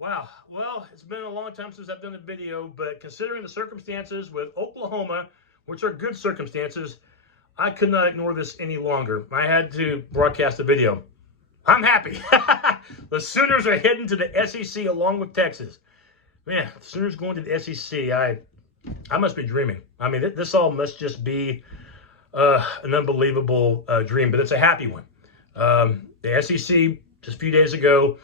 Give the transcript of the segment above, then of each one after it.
Wow. Well, it's been a long time since I've done a video, but considering the circumstances with Oklahoma, which are good circumstances, I could not ignore this any longer. I had to broadcast a video. I'm happy. The Sooners are heading to the SEC along with Texas. Man, the Sooners going to the SEC. I must be dreaming. I mean, this all must just be an unbelievable dream, but it's a happy one. The SEC, just a few days ago,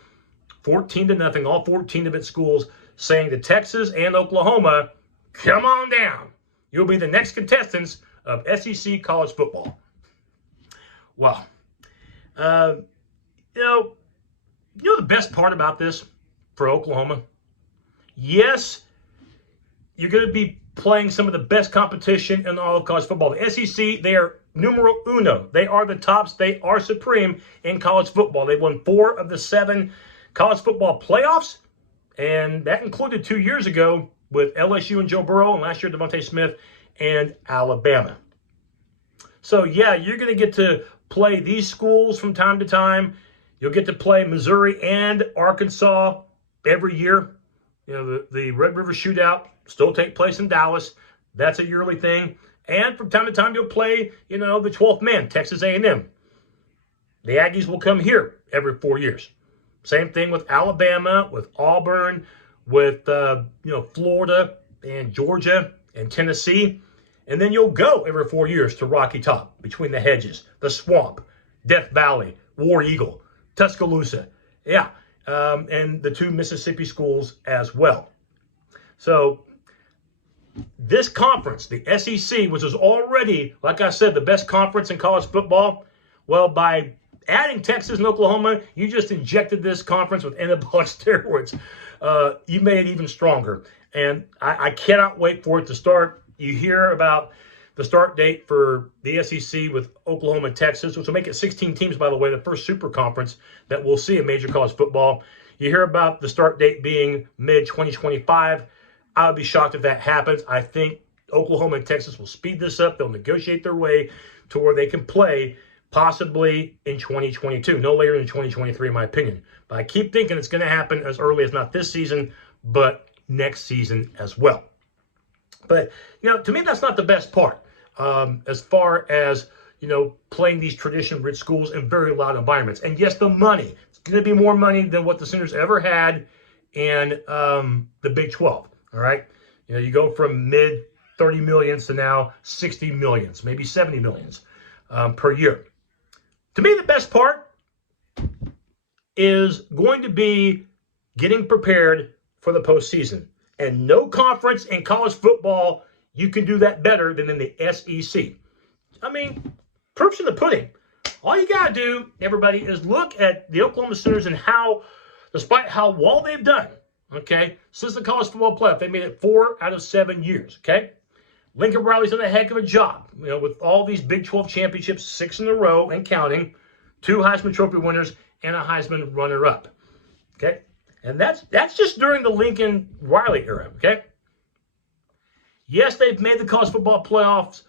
14-0, all 14 of its schools saying to Texas and Oklahoma, come on down. You'll be the next contestants of SEC college football. Well, you know the best part about this for Oklahoma? Yes, you're going to be playing some of the best competition in all of college football. The SEC, they are numero uno. They are the tops. They are supreme in college football. They won 4 of the 7 college football playoffs, and that included 2 years ago with LSU and Joe Burrow, and last year Devontae Smith and Alabama. So, yeah, you're going to get to play these schools from time to time. You'll get to play Missouri and Arkansas every year. You know, the Red River Shootout still take place in Dallas. That's a yearly thing. And from time to time, you'll play, the 12th man, Texas A&M. The Aggies will come here every 4 years. Same thing with Alabama, with Auburn, with, Florida and Georgia and Tennessee. And then you'll go every 4 years to Rocky Top, Between the Hedges, the Swamp, Death Valley, War Eagle, Tuscaloosa. Yeah, and the 2 Mississippi schools as well. So this conference, the SEC, which is already, like I said, the best conference in college football, well, by adding Texas and Oklahoma, you just injected this conference with anabolic steroids. You made it even stronger. And I cannot wait for it to start. You hear about the start date for the SEC with Oklahoma and Texas, which will make it 16 teams, by the way, the first super conference that we'll see in major college football. You hear about the start date being mid-2025. I would be shocked if that happens. I think Oklahoma and Texas will speed this up. They'll negotiate their way to where they can play possibly in 2022, no later than 2023, in my opinion. But I keep thinking it's going to happen as early as not this season, but next season as well. But, to me, that's not the best part as far as, playing these tradition-rich schools in very loud environments. And, yes, the money. It's going to be more money than what the Sooners ever had in the Big 12, all right? You go from mid-30 millions to now 60 millions, maybe 70 millions per year. To me, the best part is going to be getting prepared for the postseason. And no conference in college football, you can do that better than in the SEC. I mean, proof's in the pudding. All you got to do, everybody, is look at the Oklahoma Sooners and how, despite how well they've done, okay, since the college football playoff, they made it 4 out of 7 years, okay? Lincoln Riley's done a heck of a job, with all these Big 12 championships, 6 in a row and counting, 2 Heisman Trophy winners, and a Heisman runner-up, okay? And that's just during the Lincoln Riley era, okay? Yes, they've made the college football playoffs,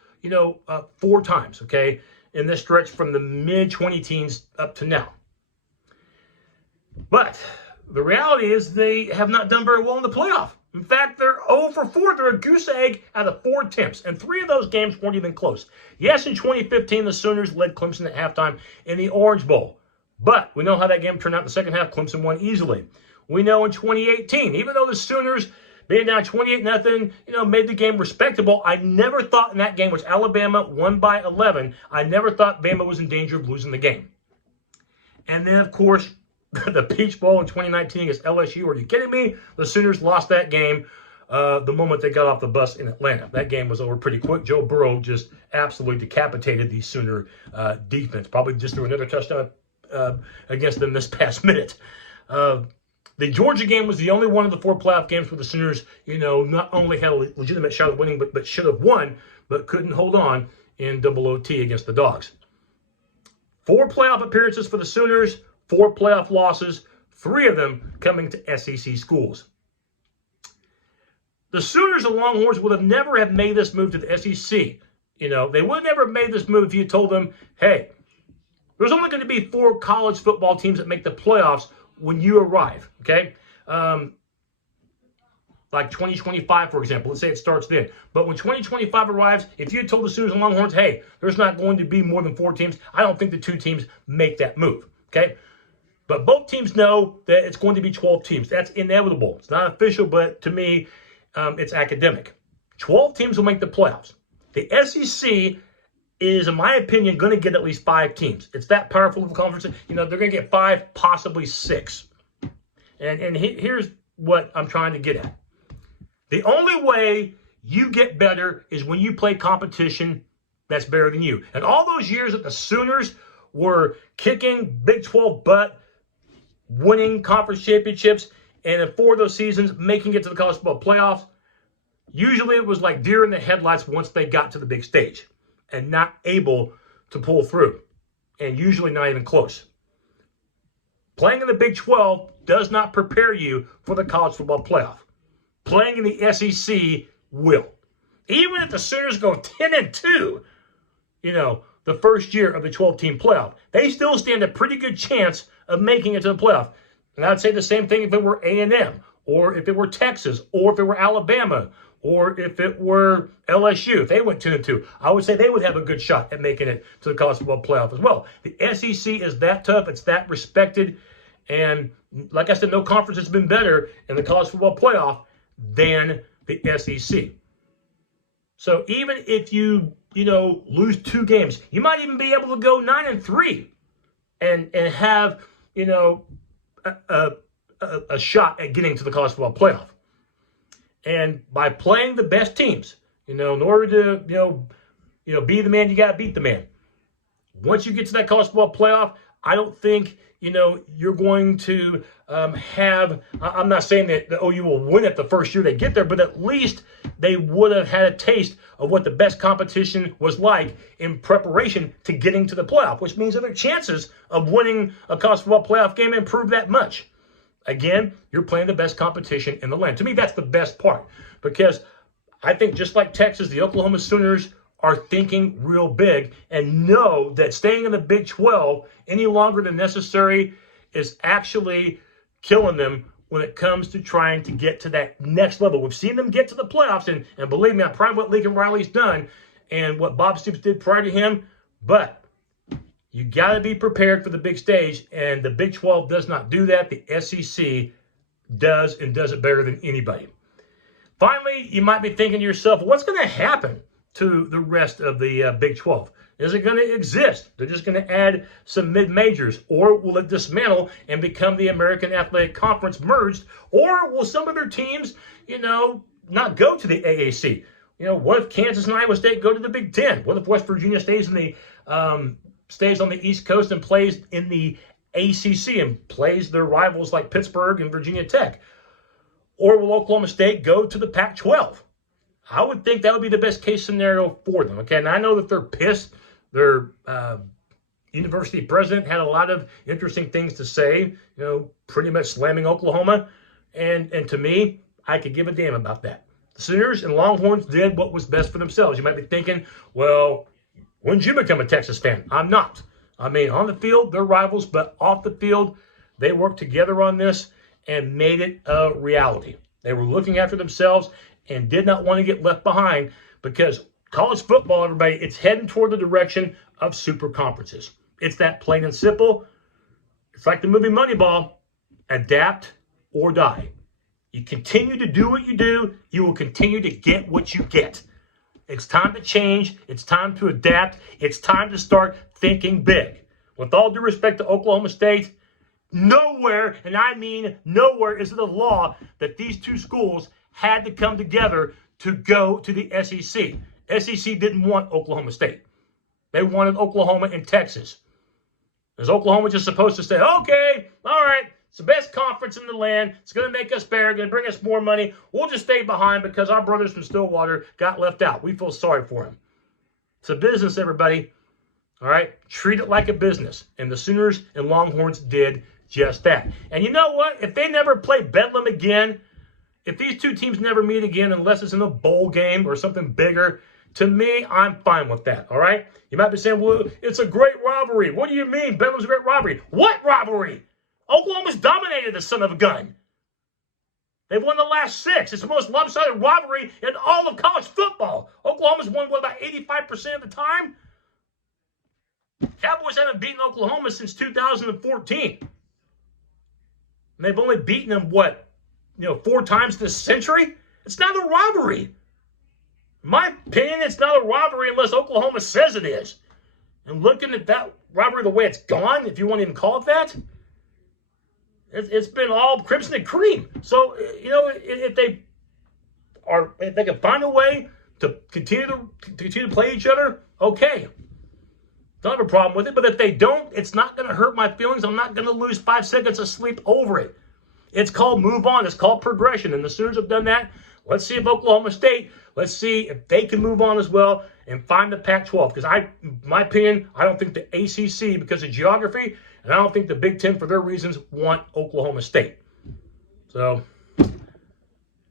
4 times, okay, in this stretch from the mid-2010s up to now. But the reality is they have not done very well in the playoff. In fact, they're 0 for 4. They're a goose egg out of 4 attempts, and 3 of those games weren't even close. Yes, in 2015, the Sooners led Clemson at halftime in the Orange Bowl. But we know how that game turned out in the second half. Clemson won easily. We know in 2018, even though the Sooners, being down 28-0, made the game respectable, I never thought in that game, which Alabama won by 11, I never thought Bama was in danger of losing the game. And then, of course, the Peach Bowl in 2019 against LSU. Are you kidding me? The Sooners lost that game the moment they got off the bus in Atlanta. That game was over pretty quick. Joe Burrow just absolutely decapitated the Sooner defense. Probably just threw another touchdown against them this past minute. The Georgia game was the only one of the 4 playoff games where the Sooners, not only had a legitimate shot at winning, but should have won, but couldn't hold on in double OT against the Dogs. 4 playoff appearances for the Sooners, 4 playoff losses, 3 of them coming to SEC schools. The Sooners and Longhorns would have never have made this move to the SEC. They would have never made this move if you told them, hey, there's only going to be 4 college football teams that make the playoffs when you arrive, okay? like 2025, for example. Let's say it starts then. But when 2025 arrives, if you had told the Sooners and Longhorns, hey, there's not going to be more than 4 teams, I don't think the 2 teams make that move, okay? But both teams know that it's going to be 12 teams. That's inevitable. It's not official, but to me, it's academic. 12 teams will make the playoffs. The SEC is, in my opinion, going to get at least 5 teams. It's that powerful of a conference. You know, they're going to get 5, possibly 6. And here's what I'm trying to get at. The only way you get better is when you play competition that's better than you. And all those years that the Sooners were kicking Big 12 butt, winning conference championships, and in 4 of those seasons making it to the college football playoffs, usually it was like deer in the headlights once they got to the big stage and not able to pull through, and usually not even close. Playing in the Big 12 does not prepare you for the college football playoff. Playing in the SEC will. Even if the Sooners go 10-2, you know, the first year of the 12-team playoff, they still stand a pretty good chance of making it to the playoff. And I'd say the same thing if it were A&M, or if it were Texas, or if it were Alabama, or if it were LSU. If they went 10-2, I would say they would have a good shot at making it to the college football playoff as well. The SEC is that tough. It's that respected. And like I said, no conference has been better in the college football playoff than the SEC. So even if you lose 2 games, you might even be able to go 9-3 and have, a shot at getting to the college football playoff. And by playing the best teams, in order to, be the man, you got to beat the man. Once you get to that college football playoff, I don't think, you're going to have, I'm not saying that OU will win it the first year they get there, but at least they would have had a taste of what the best competition was like in preparation to getting to the playoff, which means that their chances of winning a college football playoff game improve that much. Again, you're playing the best competition in the land. To me, that's the best part, because I think just like Texas, the Oklahoma Sooners are thinking real big and know that staying in the Big 12 any longer than necessary is actually killing them when it comes to trying to get to that next level. We've seen them get to the playoffs, and believe me, I'm proud of what Lincoln Riley's done and what Bob Stoops did prior to him, but you got to be prepared for the big stage, and the Big 12 does not do that. The SEC does, and does it better than anybody. Finally, you might be thinking to yourself, what's going to happen to the rest of the Big 12? Is it going to exist? They're just going to add some mid-majors, or will it dismantle and become the American Athletic Conference merged, or will some of their teams, not go to the AAC? What if Kansas and Iowa State go to the Big Ten? What if West Virginia stays on the East Coast and plays in the ACC and plays their rivals like Pittsburgh and Virginia Tech? Or will Oklahoma State go to the Pac-12? I would think that would be the best case scenario for them. Okay, and I know that they're pissed. Their university president had a lot of interesting things to say, pretty much slamming Oklahoma. And to me, I could give a damn about that. The Sooners and Longhorns did what was best for themselves. You might be thinking, well, when did you become a Texas fan? I'm not. I mean, on the field, they're rivals, but off the field, they worked together on this and made it a reality. They were looking after themselves and did not want to get left behind, because college football, everybody, it's heading toward the direction of super conferences. It's that plain and simple. It's like the movie Moneyball. Adapt or die. You continue to do what you do, you will continue to get what you get. It's time to change. It's time to adapt. It's time to start thinking big. With all due respect to Oklahoma State, nowhere, and I mean nowhere, is it a law that these 2 schools had to come together to go to the SEC. SEC didn't want Oklahoma State. They wanted Oklahoma and Texas. Is Oklahoma just supposed to say, okay, all right, it's the best conference in the land. It's going to make us better, going to bring us more money. We'll just stay behind because our brothers from Stillwater got left out. We feel sorry for them. It's a business, everybody. All right? Treat it like a business. And the Sooners and Longhorns did just that. And you know what? If they never play Bedlam again, if these 2 teams never meet again unless it's in a bowl game or something bigger, to me, I'm fine with that, all right? You might be saying, well, it's a great rivalry. What do you mean Bedlam's a great rivalry? What rivalry? Oklahoma's dominated the son of a gun. They've won the last 6. It's the most lopsided rivalry in all of college football. Oklahoma's won, what, about 85% of the time? Cowboys haven't beaten Oklahoma since 2014. And they've only beaten them, what, 4 times this century? It's not a rivalry. In my opinion, it's not a rivalry unless Oklahoma says it is. And looking at that rivalry the way it's gone, if you want to even call it that, it's been all crimson and cream. So, if they can find a way to continue to play each other, okay. Don't have a problem with it. But if they don't, it's not going to hurt my feelings. I'm not going to lose 5 seconds of sleep over it. It's called move on. It's called progression. And the Sooners have done that. Let's see if Oklahoma State, let's see if they can move on as well and find the Pac-12. Because in my opinion, I don't think the ACC, because of geography, and I don't think the Big Ten, for their reasons, want Oklahoma State. So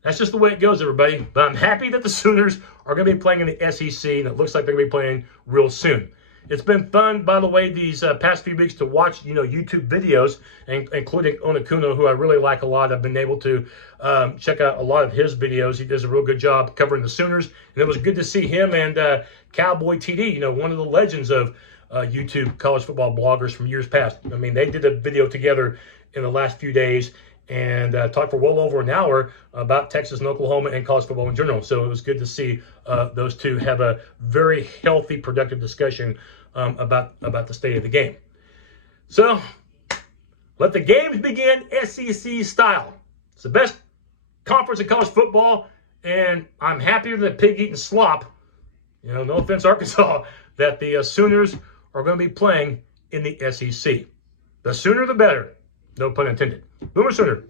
that's just the way it goes, everybody. But I'm happy that the Sooners are going to be playing in the SEC, and it looks like they're going to be playing real soon. It's been fun, by the way, these past few weeks to watch, YouTube videos, including Onakuno, who I really like a lot. I've been able to check out a lot of his videos. He does a real good job covering the Sooners. And it was good to see him and Cowboy TD, one of the legends of YouTube college football bloggers from years past. I mean, they did a video together in the last few days and talked for well over an hour about Texas and Oklahoma and college football in general. So it was good to see those two have a very healthy, productive discussion about the state of the game. So let the games begin SEC style. It's the best conference in college football, and I'm happier than pig eating slop, no offense, Arkansas, that the Sooners are going to be playing in the SEC. The sooner the better. No pun intended. Boomer Sooner.